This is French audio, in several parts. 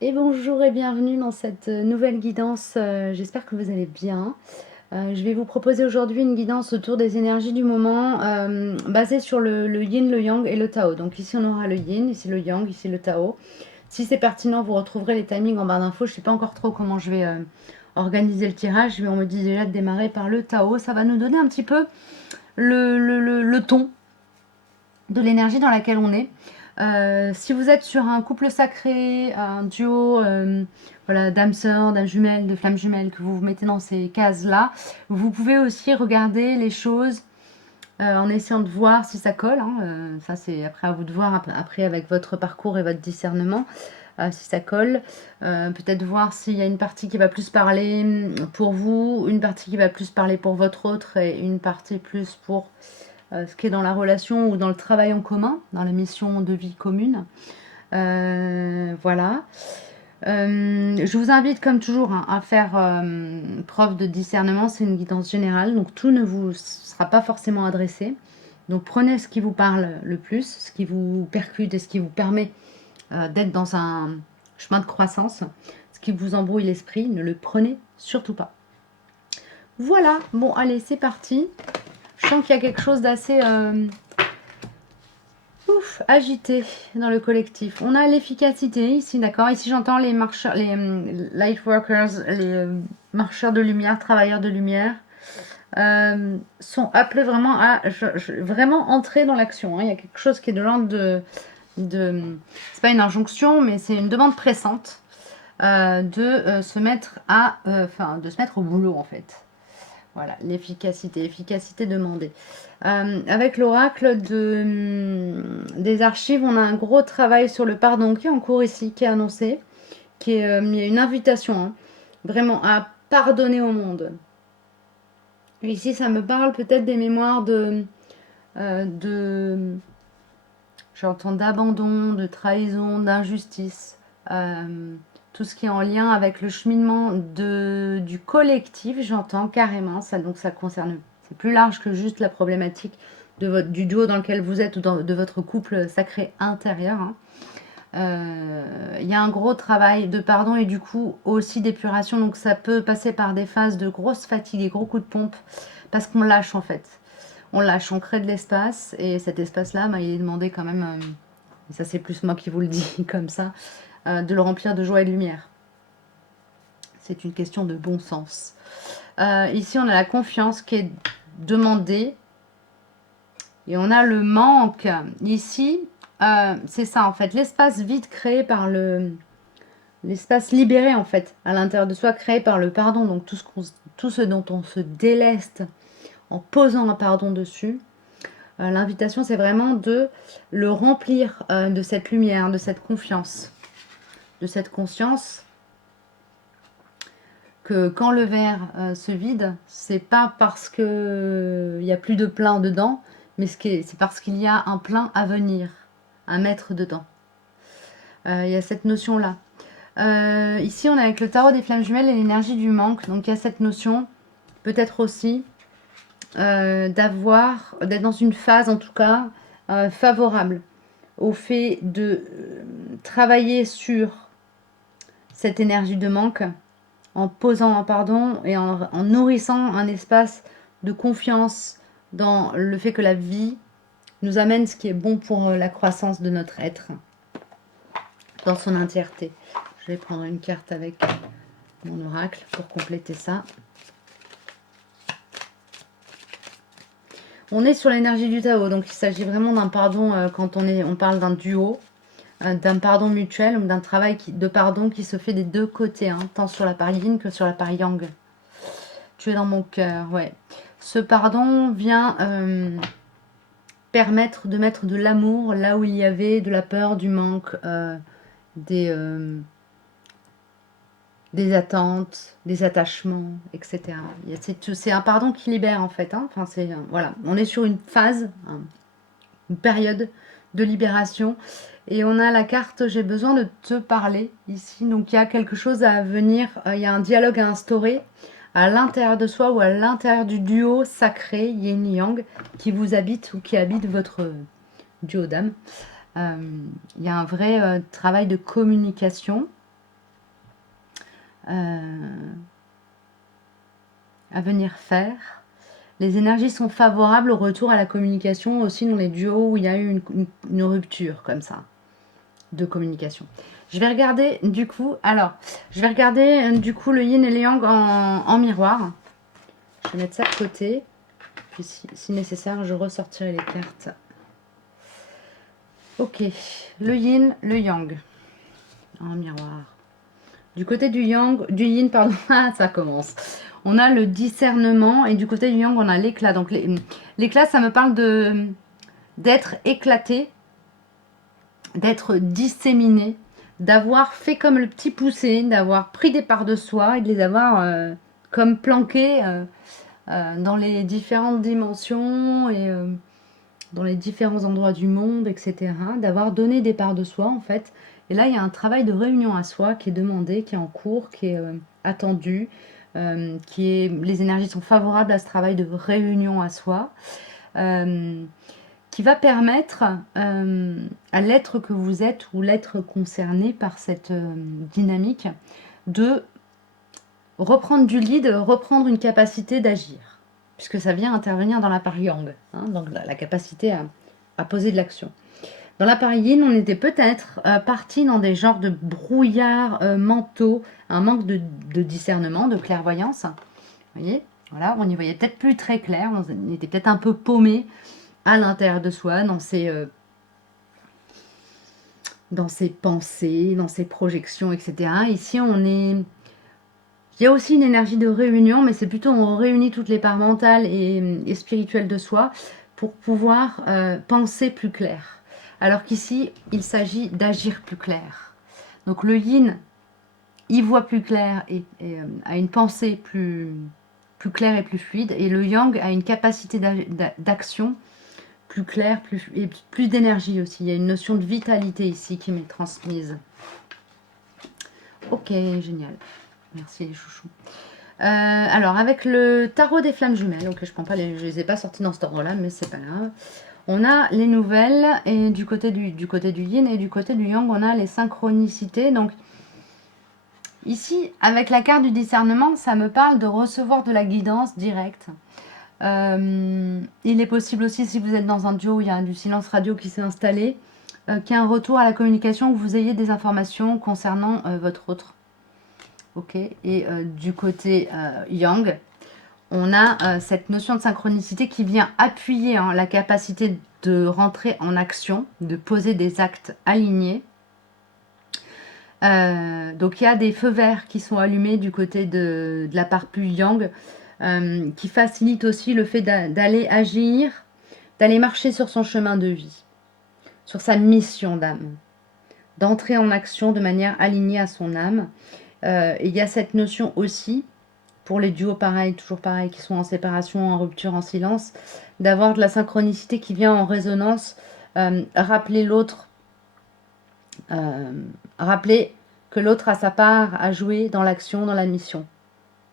Et bonjour et bienvenue dans cette nouvelle guidance. J'espère que vous allez bien. Je vais vous proposer aujourd'hui une guidance autour des énergies du moment basée sur le yin, le yang et le tao. Donc ici on aura le yin, ici le yang, ici le tao. Si c'est pertinent, vous retrouverez les timings en barre d'infos. Je ne sais pas encore trop comment je vais organiser le tirage, mais on me dit déjà de démarrer par le tao. Ça va nous donner un petit peu le ton de l'énergie dans laquelle on est. Si vous êtes sur un couple sacré, un duo voilà, d'âmes sœurs, d'âmes jumelles, de flammes jumelles, que vous vous mettez dans ces cases-là, vous pouvez aussi regarder les choses en essayant de voir si ça colle. Hein. Ça, c'est après à vous de voir, après avec votre parcours et votre discernement, si ça colle. Peut-être voir s'il y a une partie qui va plus parler pour vous, une partie qui va plus parler pour votre autre et une partie plus pour ce qui est dans la relation ou dans le travail en commun, dans la mission de vie commune. Voilà. Je vous invite, comme toujours, hein, à faire preuve de discernement. C'est une guidance générale, donc tout ne vous sera pas forcément adressé. Donc prenez ce qui vous parle le plus, ce qui vous percute et ce qui vous permet d'être dans un chemin de croissance. Ce qui vous embrouille l'esprit, ne le prenez surtout pas. Voilà, bon allez, c'est parti. Je sens qu'il y a quelque chose d'assez agité dans le collectif. On a l'efficacité ici, d'accord. Ici, j'entends les marcheurs, les light workers, les marcheurs de lumière, travailleurs de lumière, sont appelés vraiment à vraiment entrer dans l'action. Hein. Il y a quelque chose qui est de l'ordre c'est pas une injonction, mais c'est une demande pressante de se mettre de se mettre au boulot en fait. Voilà, efficacité demandée. Avec l'oracle des archives, on a un gros travail sur le pardon qui est en cours ici, qui est annoncé, il y a une invitation, hein, vraiment à pardonner au monde. Ici, ça me parle peut-être des mémoires de j'entends d'abandon, de trahison, d'injustice, tout ce qui est en lien avec le cheminement du collectif, j'entends carrément ça. Donc ça concerne, c'est plus large que juste la problématique du duo dans lequel vous êtes ou de votre couple sacré intérieur. Hein. Il y a un gros travail de pardon et du coup aussi d'épuration. Donc ça peut passer par des phases de grosse fatigue et gros coups de pompe parce qu'on lâche en fait. On lâche, on crée de l'espace et cet espace-là, il est demandé quand même, et ça c'est plus moi qui vous le dis comme ça, de le remplir de joie et de lumière. C'est une question de bon sens. Ici, on a la confiance qui est demandée et on a le manque. Ici, c'est ça en fait, l'espace vide créé par l'espace libéré en fait, à l'intérieur de soi, créé par le pardon. Donc tout ce dont on se déleste en posant un pardon dessus. L'invitation, c'est vraiment de le remplir de cette lumière, de cette confiance, de cette conscience que quand le verre se vide, c'est pas parce qu'il n'y a plus de plein dedans, mais c'est parce qu'il y a un plein à venir, à mettre dedans. Il y a cette notion-là. Ici, on est avec le tarot des flammes jumelles et l'énergie du manque. Donc, il y a cette notion, peut-être aussi, d'être dans une phase, en tout cas, favorable au fait de travailler sur cette énergie de manque en posant un pardon et en nourrissant un espace de confiance dans le fait que la vie nous amène ce qui est bon pour la croissance de notre être dans son entièreté. Je vais prendre une carte avec mon oracle pour compléter ça. On est sur l'énergie du Tao, donc il s'agit vraiment d'un pardon quand on parle d'un duo, d'un pardon mutuel ou d'un travail de pardon qui se fait des deux côtés, hein, tant sur la part yin que sur la part yang. Tu es dans mon cœur, ouais. Ce pardon vient permettre de mettre de l'amour là où il y avait de la peur, du manque, des attentes, des attachements, etc. C'est un pardon qui libère en fait. Hein. Enfin, voilà. On est sur une phase, hein, une période de libération. Et on a la carte j'ai besoin de te parler ici. Donc il y a quelque chose à venir, il y a un dialogue à instaurer à l'intérieur de soi ou à l'intérieur du duo sacré yin-yang qui vous habite ou qui habite votre duo d'âme. Il y a un vrai travail de communication à venir faire. Les énergies sont favorables au retour à la communication aussi dans les duos où il y a eu une rupture comme ça de communication. Je vais regarder du coup, le yin et le yang en miroir. Je vais mettre ça de côté. Puis si nécessaire, je ressortirai les cartes. Ok, le yin, le yang en miroir. Du côté du yang, du yin, pardon, ça commence. On a le discernement et du côté du yang, on a l'éclat. Donc l'éclat, ça me parle d'être éclaté, d'être disséminé, d'avoir fait comme le petit poussé, d'avoir pris des parts de soi et de les avoir comme planquées dans les différentes dimensions et dans les différents endroits du monde, etc. D'avoir donné des parts de soi, en fait. Et là, il y a un travail de réunion à soi qui est demandé, qui est en cours, qui est attendu, les énergies sont favorables à ce travail de réunion à soi, qui va permettre à l'être que vous êtes ou l'être concerné par cette dynamique de reprendre du lead, reprendre une capacité d'agir, puisque ça vient intervenir dans la part yang, hein, donc la capacité à poser de l'action. Dans la part yin, on était peut-être parti dans des genres de brouillards mentaux, un manque de discernement, de clairvoyance. Vous voyez, voilà, on y voyait peut-être plus très clair, on était peut-être un peu paumé à l'intérieur de soi, dans ses pensées, dans ses projections, etc. Ici, il y a aussi une énergie de réunion, mais c'est plutôt on réunit toutes les parts mentales et spirituelles de soi pour pouvoir penser plus clair. Alors qu'ici, il s'agit d'agir plus clair. Donc le yin, il voit plus clair et a une pensée plus claire et plus fluide, et le yang a une capacité d'action plus claire et plus d'énergie aussi. Il y a une notion de vitalité ici qui m'est transmise. Ok, génial. Merci les chouchous. Alors, avec le tarot des flammes jumelles, ok, je ne les ai pas sortis dans cet ordre-là, mais c'est pas grave. On a les nouvelles, et du côté du yin et du côté du yang, on a les synchronicités. Donc, ici, avec la carte du discernement, ça me parle de recevoir de la guidance directe. Il est possible aussi, si vous êtes dans un duo où il y a du silence radio qui s'est installé, qu'il y ait un retour à la communication, où vous ayez des informations concernant votre autre. Ok, et du côté yang, on a cette notion de synchronicité qui vient appuyer la capacité de rentrer en action, de poser des actes alignés. Donc il y a des feux verts qui sont allumés du côté de la part plus yang, qui facilitent aussi le fait d'aller agir, d'aller marcher sur son chemin de vie, sur sa mission d'âme, d'entrer en action de manière alignée à son âme. Il y a cette notion aussi, pour les duos pareils, toujours pareils, qui sont en séparation, en rupture, en silence, d'avoir de la synchronicité qui vient en résonance, rappeler l'autre, rappeler que l'autre a sa part à jouer dans l'action, dans la mission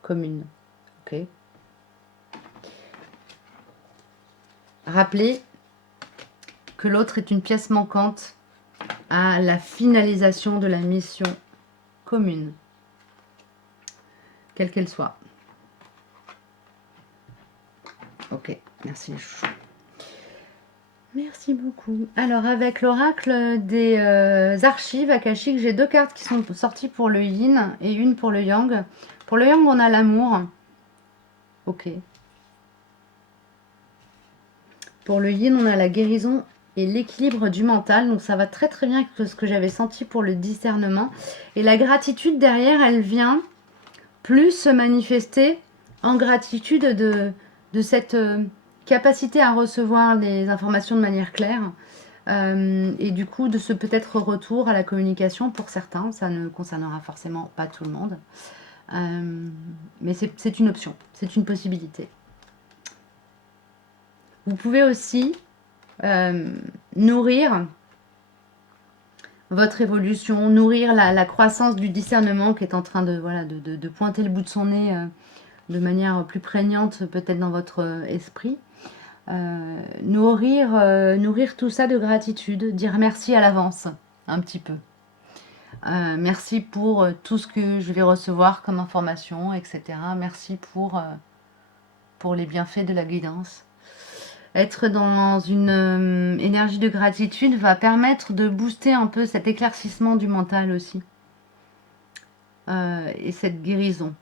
commune. Ok. Rappeler que l'autre est une pièce manquante à la finalisation de la mission commune, quelle qu'elle soit. Ok, merci les chouchous. Merci beaucoup. Alors, avec l'oracle des archives akashiques, j'ai 2 cartes qui sont sorties pour le yin et une pour le yang. Pour le yang, on a l'amour. Ok. Pour le yin, on a la guérison et l'équilibre du mental. Donc, ça va très très bien avec ce que j'avais senti pour le discernement. Et la gratitude derrière, elle vient plus se manifester en gratitude de cette capacité à recevoir les informations de manière claire, et du coup de ce peut-être retour à la communication pour certains. Ça ne concernera forcément pas tout le monde, mais c'est une option, c'est une possibilité. Vous pouvez aussi nourrir votre évolution, nourrir la croissance du discernement qui est en train de pointer le bout de son nez de manière plus prégnante peut-être dans votre esprit. Nourrir tout ça de gratitude, dire merci à l'avance un petit peu. Merci pour tout ce que je vais recevoir comme information, etc. Merci pour les bienfaits de la guidance. Être dans une énergie de gratitude va permettre de booster un peu cet éclaircissement du mental aussi. Et cette guérison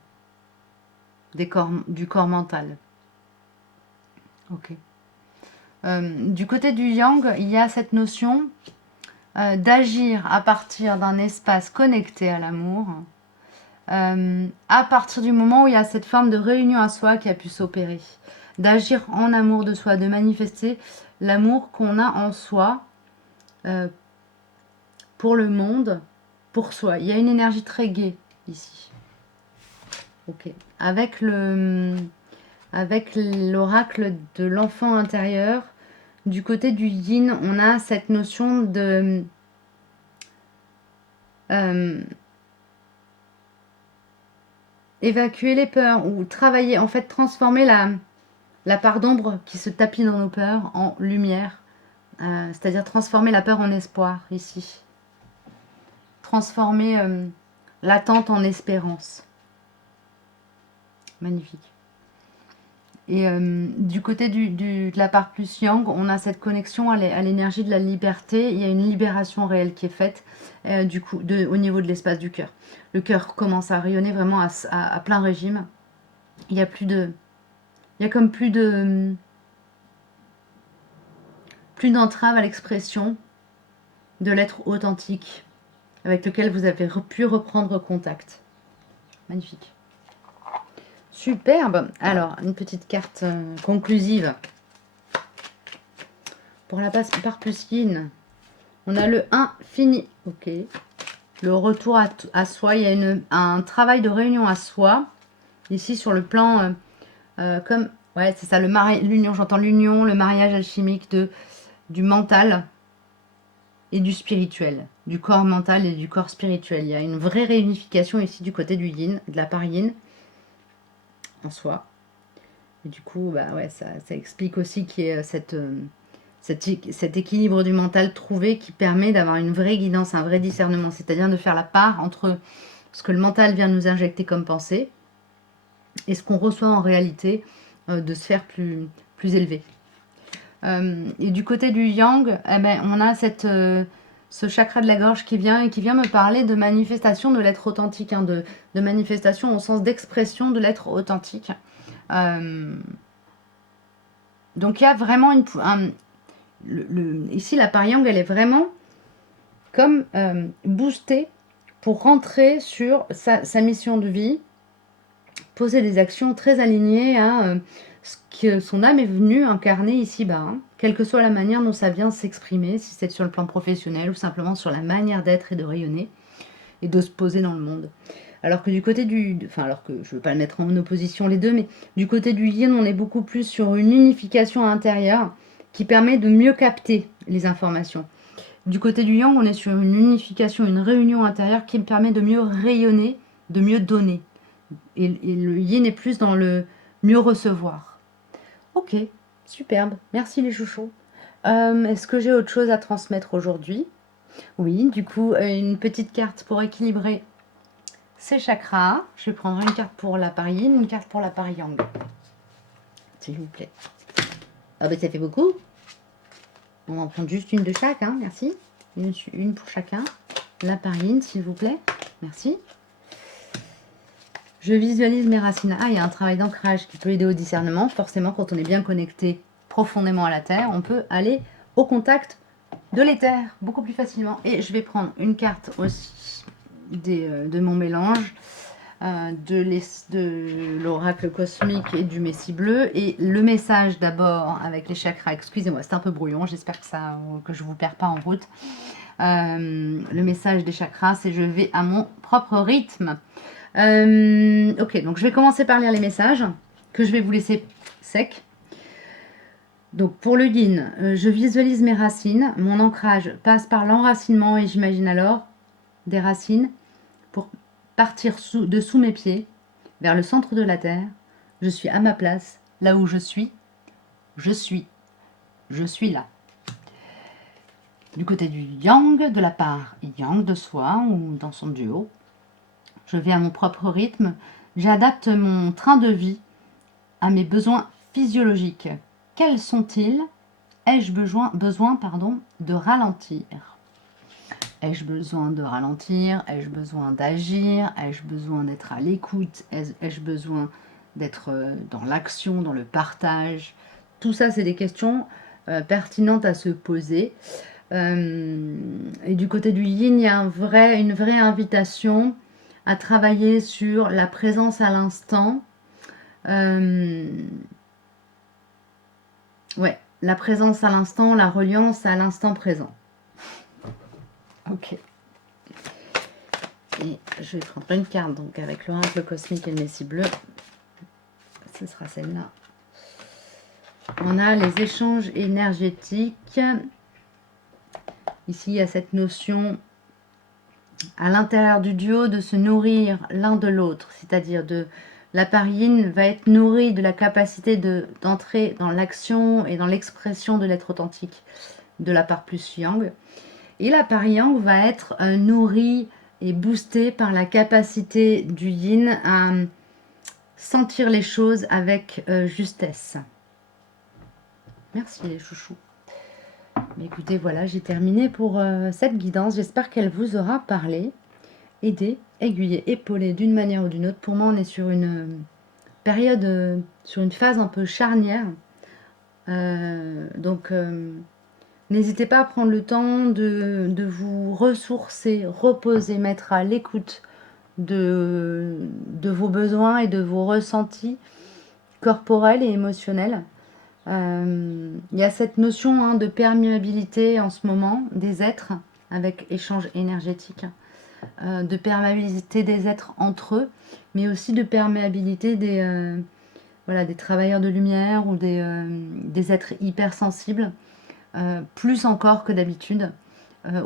du corps mental. Ok. Du côté du yang, il y a cette notion d'agir à partir d'un espace connecté à l'amour, à partir du moment où il y a cette forme de réunion à soi qui a pu s'opérer, d'agir en amour de soi, de manifester l'amour qu'on a en soi pour le monde, pour soi. Il y a une énergie très gaie ici. Ok. Avec l'oracle de l'enfant intérieur, du côté du yin, on a cette notion de évacuer les peurs ou travailler, en fait transformer la part d'ombre qui se tapit dans nos peurs en lumière, c'est-à-dire transformer la peur en espoir ici. Transformer l'attente en espérance. Magnifique. Et du côté de la part plus yang, on a cette connexion à l'énergie de la liberté. Il y a une libération réelle qui est faite du coup, au niveau de l'espace du cœur. Le cœur commence à rayonner vraiment à plein régime. Il y a comme plus d'entrave à l'expression de l'être authentique avec lequel vous avez pu reprendre contact. Magnifique. Superbe. Alors, une petite carte conclusive. Pour la part plus yin, on a le infini. Ok. Le retour à soi. Il y a un travail de réunion à soi. Ici, sur le plan, comme... Ouais, c'est ça, l'union. J'entends l'union, le mariage alchimique du mental et du spirituel. Du corps mental et du corps spirituel. Il y a une vraie réunification ici du côté du yin, de la part yin. En soi. Et du coup, bah ouais, ça explique aussi qu'il y ait cet équilibre du mental trouvé qui permet d'avoir une vraie guidance, un vrai discernement, c'est-à-dire de faire la part entre ce que le mental vient nous injecter comme pensée et ce qu'on reçoit en réalité de sphères plus élevées. Et du côté du yang, eh ben, on a ce chakra de la gorge qui vient me parler de manifestation de l'être authentique, hein, de manifestation au sens d'expression de l'être authentique. Donc il y a vraiment ici la part yang, elle est vraiment comme boostée pour rentrer sur sa mission de vie, poser des actions très alignées à ce que son âme est venue incarner ici-bas, hein, quelle que soit la manière dont ça vient s'exprimer, si c'est sur le plan professionnel ou simplement sur la manière d'être et de rayonner et de se poser dans le monde. Alors que du côté alors que je ne veux pas le mettre en opposition les deux, mais du côté du yin, on est beaucoup plus sur une unification intérieure qui permet de mieux capter les informations. Du côté du yang, on est sur une unification, une réunion intérieure qui me permet de mieux rayonner, de mieux donner. Et le yin est plus dans le mieux recevoir. Ok, superbe. Merci les chouchous. Est-ce que j'ai autre chose à transmettre aujourd'hui? Oui, du coup, une petite carte pour équilibrer ces chakras. Je vais prendre une carte pour la part yin, une carte pour la part yang. S'il vous plaît. Ah ben ça fait beaucoup. On va en prendre juste une de chaque, hein, merci. Une pour chacun. La part yin, s'il vous plaît. Merci. Je visualise mes racines. Ah, il y a un travail d'ancrage qui peut aider au discernement. Forcément, quand on est bien connecté profondément à la Terre, on peut aller au contact de l'éther beaucoup plus facilement. Et je vais prendre une carte aussi de mon mélange, de l'oracle cosmique et du messie bleu. Et le message d'abord avec les chakras. Excusez-moi, c'est un peu brouillon. J'espère que je ne vous perds pas en route. Le message des chakras, c'est je vais à mon propre rythme. Ok, donc je vais commencer par lire les messages que je vais vous laisser secs. Donc pour le yin, je visualise mes racines. Mon ancrage passe par l'enracinement et j'imagine alors des racines pour partir sous mes pieds vers le centre de la terre. Je suis à ma place, là où je suis là. Du côté du yang, de la part yang de soi ou dans son duo, je vais à mon propre rythme, j'adapte mon train de vie à mes besoins physiologiques. Quels sont-ils? Ai-je besoin de ralentir? Ai-je besoin de ralentir? Ai-je besoin d'agir? Ai-je besoin d'être à l'écoute? Ai-je besoin d'être dans l'action, dans le partage? Tout ça, c'est des questions pertinentes à se poser. Et du côté du yin, il y a une vraie invitation à travailler sur la présence à l'instant. Ouais, la présence à l'instant, la reliance à l'instant présent. Ok. Et je vais prendre une carte donc avec l'oracle cosmique et le messie bleu. Ce sera celle-là. On a les échanges énergétiques. Ici, il y a cette notion à l'intérieur du duo de se nourrir l'un de l'autre, c'est-à-dire de la part yin va être nourrie de la capacité d'entrer dans l'action et dans l'expression de l'être authentique de la part plus yang. Et la part yang va être nourrie et boostée par la capacité du yin à sentir les choses avec justesse. Merci les chouchous. Mais écoutez, voilà, j'ai terminé pour cette guidance. J'espère qu'elle vous aura parlé, aidé, aiguillé, épaulé d'une manière ou d'une autre. Pour moi, on est sur une période, sur une phase un peu charnière. Donc, n'hésitez pas à prendre le temps de vous ressourcer, reposer, mettre à l'écoute de vos besoins et de vos ressentis corporels et émotionnels. Il y a cette notion de perméabilité en ce moment des êtres avec échange énergétique, de perméabilité des êtres entre eux, mais aussi de perméabilité des travailleurs de lumière ou des êtres hypersensibles, plus encore que d'habitude,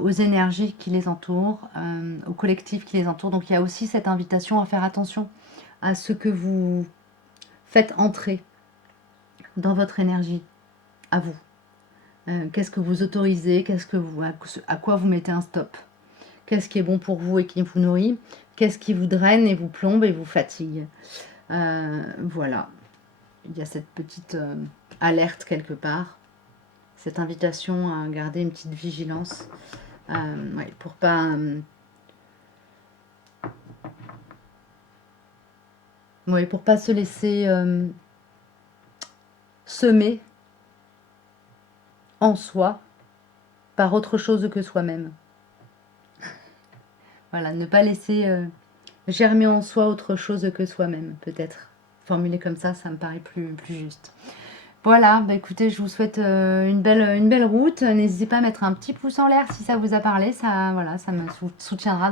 aux énergies qui les entourent, au collectif qui les entoure. Donc il y a aussi cette invitation à faire attention à ce que vous faites entrer dans votre énergie, à vous. Qu'est-ce que vous autorisez, à quoi vous mettez un stop? Qu'est-ce qui est bon pour vous et qui vous nourrit? Qu'est-ce qui vous draine et vous plombe et vous fatigue? Voilà. Il y a cette petite alerte quelque part, cette invitation à garder une petite vigilance, ouais, pour pas se laisser semer en soi par autre chose que soi-même. Voilà, ne pas laisser germer en soi autre chose que soi-même, peut-être. Formulé comme ça me paraît plus juste. Voilà, bah écoutez, je vous souhaite une belle route. N'hésitez pas à mettre un petit pouce en l'air si ça vous a parlé. Ça, voilà, ça me soutiendra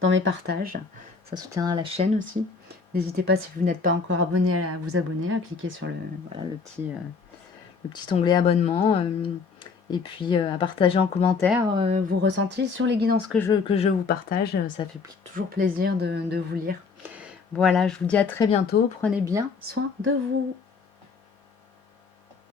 dans mes partages. Ça soutiendra la chaîne aussi. N'hésitez pas, si vous n'êtes pas encore abonné, à vous abonner, à cliquer sur le petit onglet abonnement. Et puis à partager en commentaire vos ressentis sur les guidances que je vous partage. Ça fait toujours plaisir de vous lire. Voilà, je vous dis à très bientôt. Prenez bien soin de vous.